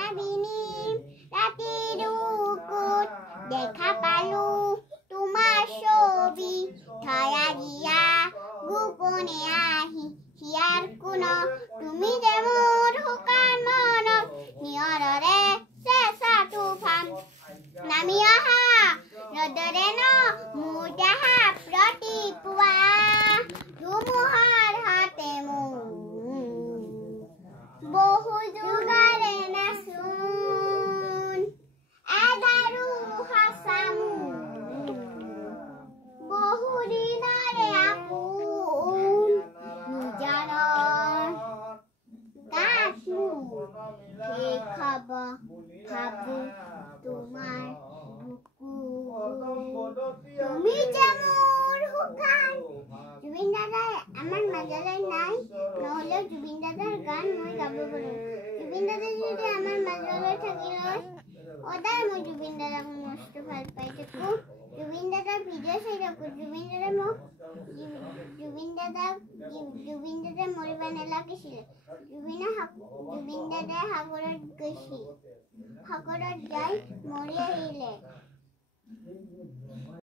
আবিনি রাতের বুকুত দেখা পালো তোমার ছবি ছায়া দিয়া গোপনে আহি হিয়ার কোন তুমি যে মোর শুকান মনত নিয়ৰৰে চেঁচা তুফান নামি অহা ৰ'দৰে ন মোৰ দেহা প্ৰতিপুৱা ধুমুহাৰ হাতে মোৰ বহু যোগাৰে নাচোন এদাৰু হাচামো বহু দিনৰে আপোন নিজানৰ গাত মোৰ সেই খবৰ ভাবো তোমাৰ বুকু তুমি যে মোৰ শুকান জুবিন দাদাই আমাৰ মাজলৈ নাই নহ'লেও জুবিন দাদাৰ গান মই গাব পাৰোঁ জুবিন দাদা যদি আমাৰ মাজলৈ থাকিলে সদায় মই জুবিন দাদাক মস্ত ভাল পাই থাকোঁ জুবিন দাদাৰ ভিডিঅ' চাই থাকোঁ জুবিন দাদাই মৰিব নালাগিছিলে জুবিন দাদাই সাগৰত গৈছিল সাগৰত যাই মৰি আহিলে